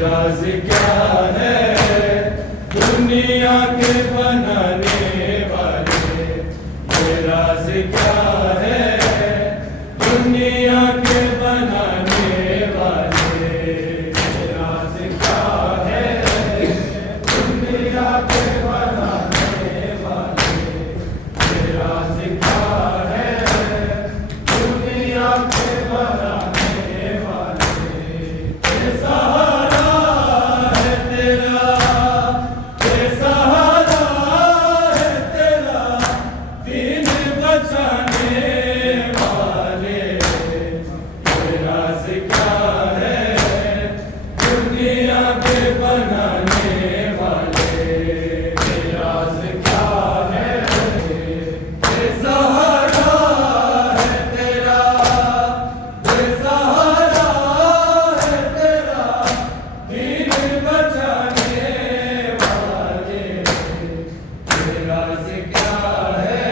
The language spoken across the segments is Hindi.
राज क्या है दुनिया के बनाने वाले, ये राज क्या है दुनिया के बनाने वाले, ये राज क्या है दुनिया के बनाने वाले, ये राज क्या है दुनिया के बनाने वाले। ये सहारा है तेरा, ये सहारा है तेरा दीन बचाने वाले, ये राज क्या है दुनिया के बनाने वाले, ये राज क्या है। ये सहारा है तेरा, ये सहारा है तेरा दीन बचाने वाले, ये राज क्या है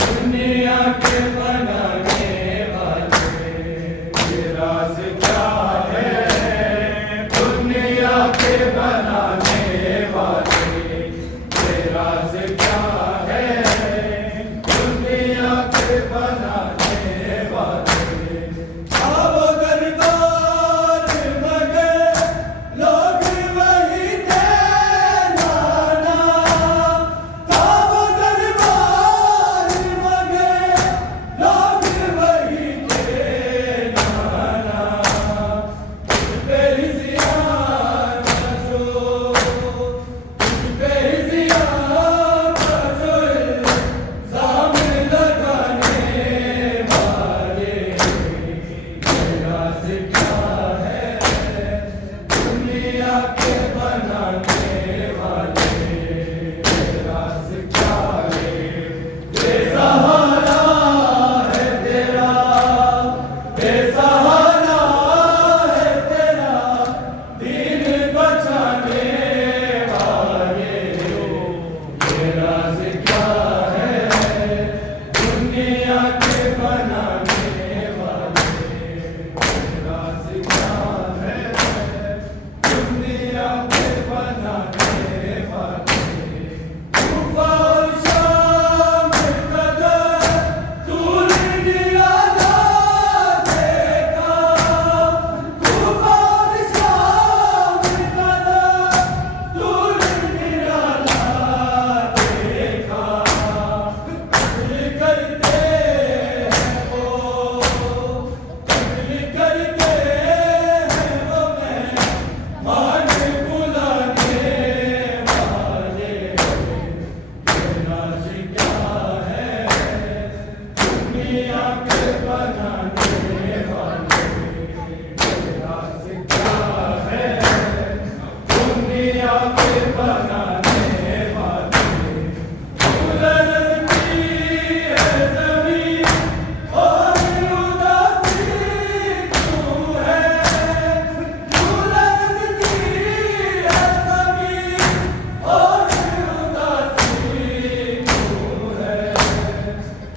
दुनिया के बनाने वाले, ये राज क्या है दुनिया के बनाने वाले, ये राज क्या है दुनिया के बनाने वाले। आओ दरबार मगे लोग वही थे नाना, आओ दरबार मगे लोग वही थे नाना, तुझ पे ही ज़ियान बचो, तुझ पे ही ज़ियान बचो इल्ज़ाम लगाने वाले, ये राज क्या है दुनिया के बनाने वाले, ये राज क्या है। ये सहारा है तेरा, ये सहारा है तेरा दीन बचाने वाले, ये राज क्या है दुनिया के बनाने वाले, ये राज क्या है दुनिया के बनाने वाले। तूफान शाम कदर तूने निराला देखा, तूफान शाम कदर तूने निराला देखा, कत्ल करते हैं वो, कत्ल करते हैं वो मेहमान बुलाने वाले, ये राज क्या है दुनिया के बनाने वाले, ये राज क्या है दुनिया के बनाने वाले। उलझती है ज़मीं और उदासी क्यों है, उलझती है ज़मीं और उदासी क्यों है,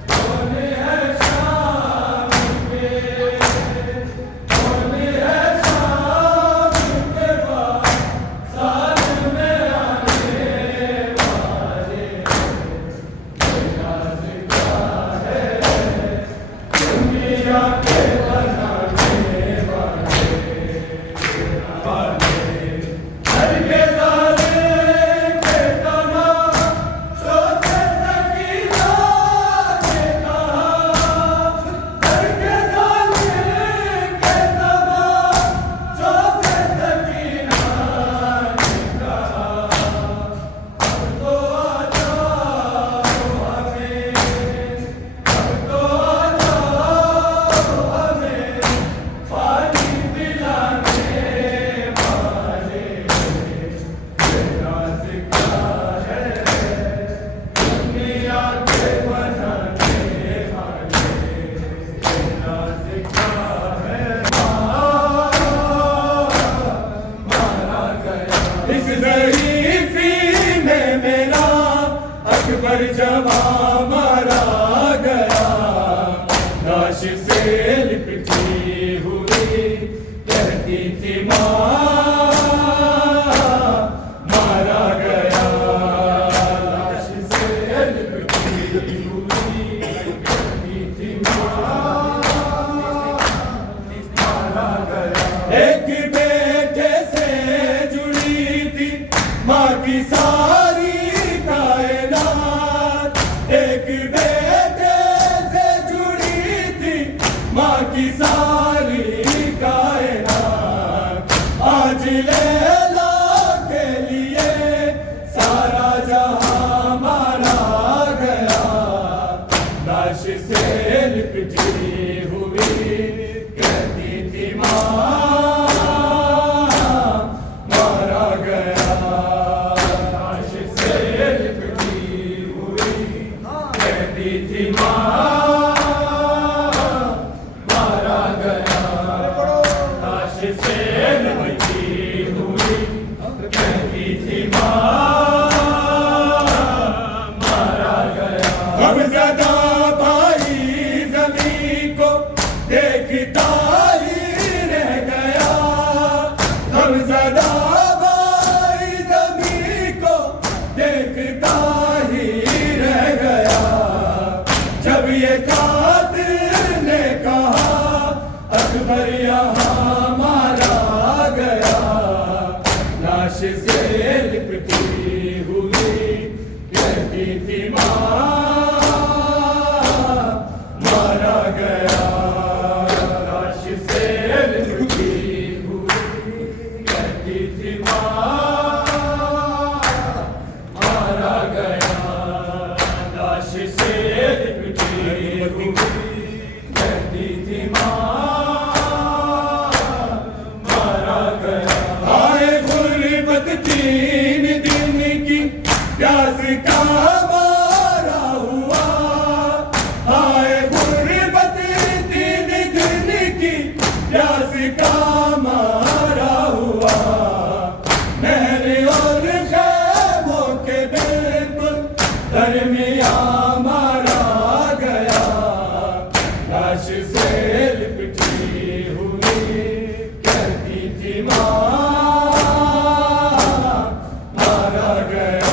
कौन है शाम के, कौन है शाम के बाद साथ में आने वाले, ये राज क्या है दुनिया के बनाने वाले, हरगे साले के तमाशों से सकीना ने कहा, हरगे साले के तमाशों से सकीना ने कहा, अब तो आ जाओ हमें, अब तो आ जाओ हमें पानी पिलाने वाले, ये राज क्या है दुनिया के बनाने वाले, ये राज क्या है। मारा गया इस ज़रीफ़ी में मेरा अकबर जवां मारा गया, लाश से लिपटी हुई कहती थी माँ लैला के लिए सारा जहां मारा गया, लाश से लिपटी हुई कहती थी मां मारा गया, लाश से लिपटी हुई कहती थी मां मारा गया, लाश से लिपटी हुई कहती थी मां मारा गया। गमज़दा भाई ज़मीं को देखता ही रह गया, गमज़दा भाई ज़मीं को देखता ही रह गया, जब ये कातिल ने कहा अकबर यहाँ मारा गया, लाश से लिपटी हुई कहती थी मां मारा गया, लाश से लिपटी हुई कहती थी मां मारा गया, लाश से लिपटी हुई कहती थी मां मारा गया। आए गुर्बत 3 दिन की प्यास का मारा हुआ, आए गुर्बत 3 दिन की प्यास का मारा हुआ, नहर और खैमों के बिल्कुल दरमियां मारा गया, लाश से लिपटी हुई कहती थी मां मारा गया,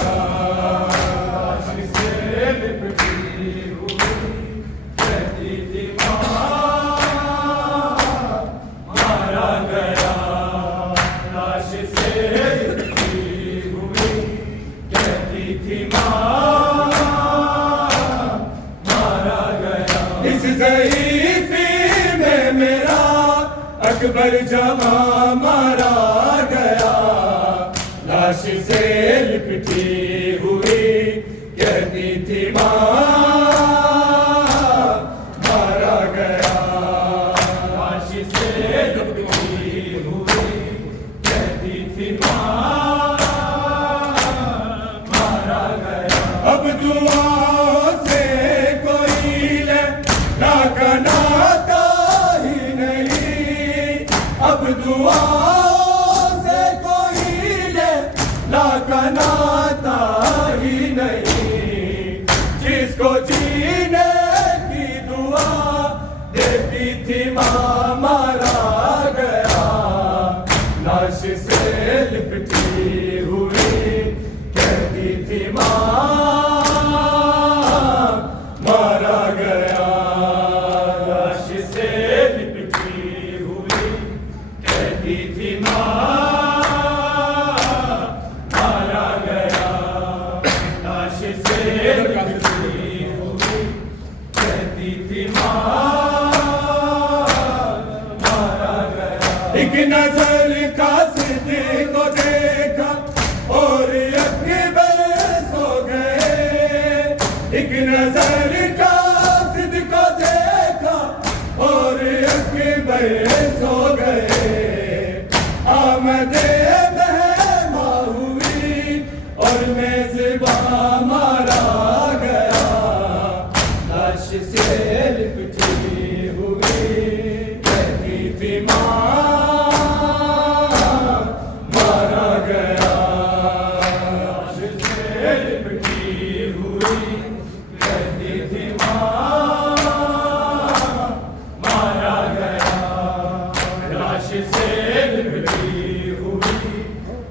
लाश से लिपटी हुई कहती थी मां मारा गया, लाश से लिपटी हुई कहती थी मां मारा गया। इस ज़ईफ़ी में मेरा अकबर जवां मारा गया, लाश से लिपटी हुई कहती थी मां मारा गया, लाश से लिपटी हुई कहती थी मां मारा गया। अब दुआओं से कोई नाता ही नहीं, अब दुआओं से कोई नाता ही नहीं, जिसको जीने की दुआ देती थी मां मारा गया, लाश से लिपटी हुई कहती थी मां मारा गया, लाश से लिपटी हुई कहती थी मां मारा गया, लाश से लिपटी हुई कहती थी मां मारा गया। एक नजर का सिद्दीक़ को देखा और अकबर सो गए, एक नजर का सिद्दीक़ को देखा और अकबर सो गए, आमदे मेहमा हुई और मेज़बान मारा गया, लाश से लिपटी हुई कहती थी मां मारा गया, लाश से लिपटी हुई कहती थी मां मारा गया, लाश से लिपटी हुई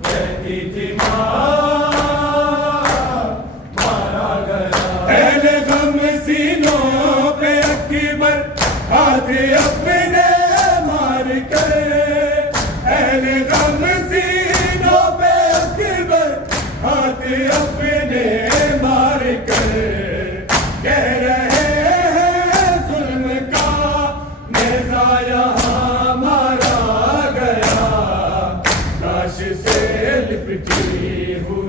कहती थी मां मारा गया। अहले गम सीनों पे अकबर हाथ अपने मार कर, अहले गम सीनों पे अकबर हाथ अपने मार कर, कह रहे हैं जुल्म का नेज़ा यहाँ मारा गया, की